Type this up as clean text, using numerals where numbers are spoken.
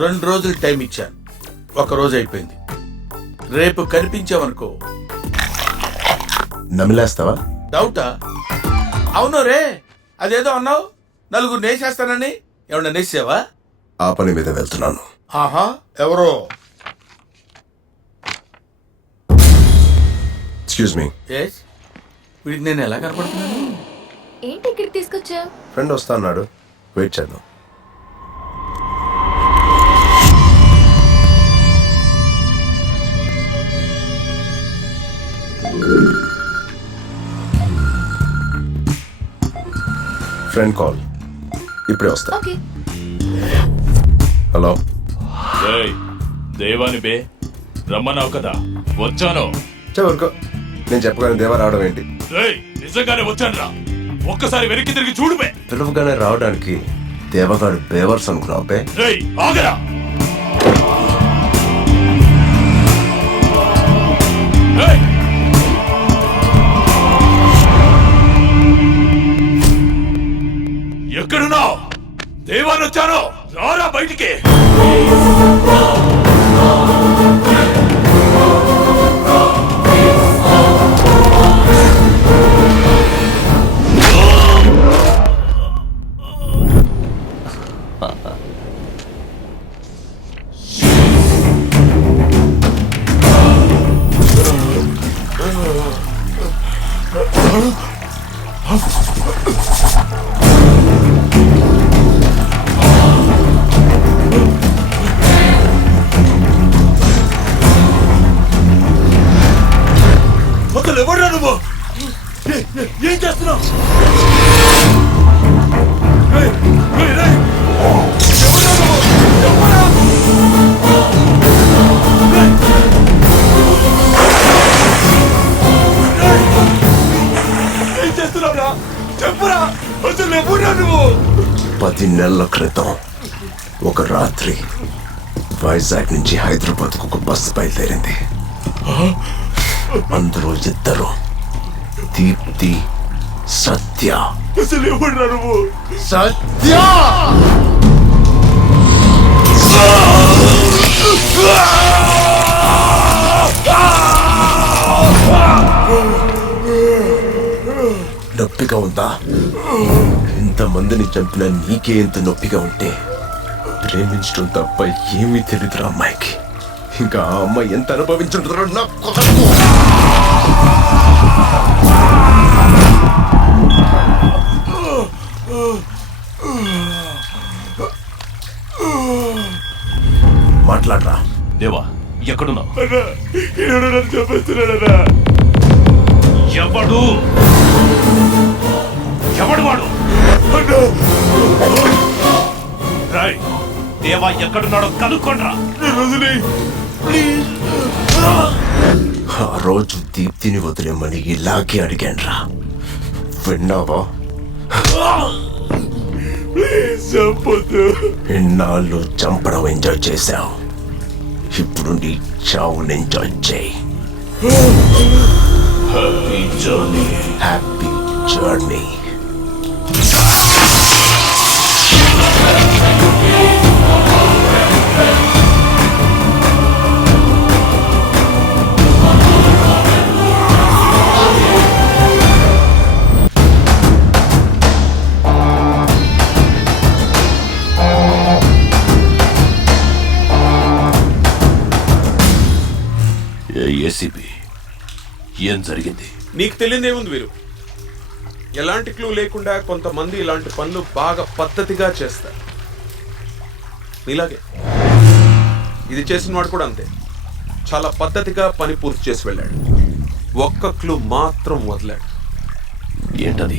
2 రోజులు టైం ఇచ్చాను, 1 రోజు అయిపోయింది. రేపు కనిపించావనుకో నమిలేస్తావా? డౌటా? అవును రే, అదేదో అన్నావు, 4 నేసేస్తానని. ఏమన్నా నేసావా? ఆ పని మీద వెళ్తున్నాను. ఆహా, ఎవరో? Excuse me. ఎస్, వీడికి నేను ఎలా కనపడుతున్నాను? ఏంటి ఇక్కడికి తీసుకొచ్చా? ఫ్రెండ్ వస్తా అన్నాడు, వెయిట్ చేద్దాం. ఫ్రెండ్ కాల్, ఇప్పుడే వస్తా. ఓకే. హలో. దేవాని బే రమ్మన్నావు కదా, వచ్చాను. ఊరుకో, నేను చెప్పగానే దేవా రావడం ఏంటి? నిజంగానే వచ్చాను రా, ఒక్కసారి వెనక్కి తిరిగి చూడుబే. పిలువగానే రావడానికి దేవగాడు బేవర్స్ అనుకున్నావు బే. ఆగరా, ఎక్కడున్నావు? దేవాన్ని వచ్చాను, రారా బయటికి. అసలు ఎవరు నువ్వు? ఏం చేస్తున్నావు? ఏం చేస్తున్నావురా? చెప్పురా, అసలు ఎవరు నువ్వు? 10 నెలల క్రితం ఒక రాత్రి వైజాగ్ నుంచి హైదరాబాద్కు ఒక బస్సు బయలుదేరింది. అందులో 2, దీప్తి, సత్య. అసలు ఎవరు నువ్వు? సత్య నొప్పిగా ఉందా? ఇంతమందిని చంపిన నీకే ఎంత నొప్పిగా ఉంటే ప్రేమించడం తప్ప ఏమీ తెలియదురా అమ్మాయికి. ఇంకా ఆ అమ్మాయి ఎంత అనుభవించుంటారో నాకు మాట్లాడరా. దేవా, ఎక్కడున్నావు? చెప్పేస్తున్నాడన్నా. ఎవడు వాడు? దేవా ఎక్కడున్నాడో కనుక్కోండ్రా. ఆ రోజు దీప్తిని వదిలేమని ఇలాగే అడిగాన్రా, విన్నావా? ఇన్నాళ్ళు చంపడం ఎంజాయ్ చేశావు, ఇప్పుడు నీ చావుని ఎంజాయ్ చేయి. Happy journey. Happy journey. ACP, ఏం జరిగింది? నీకు తెలియదేముంది వీరు. ఎలాంటి క్లూ లేకుండా కొంతమంది ఇలాంటి పనులు బాగా పద్ధతిగా చేస్తారు. ఇలాగే ఇది చేసిన వాడు కూడా అంతే, చాలా పద్ధతిగా పని పూర్తి చేసి వెళ్ళాడు. ఒక్క క్లూ మాత్రం వదిలాడు. ఏంటది?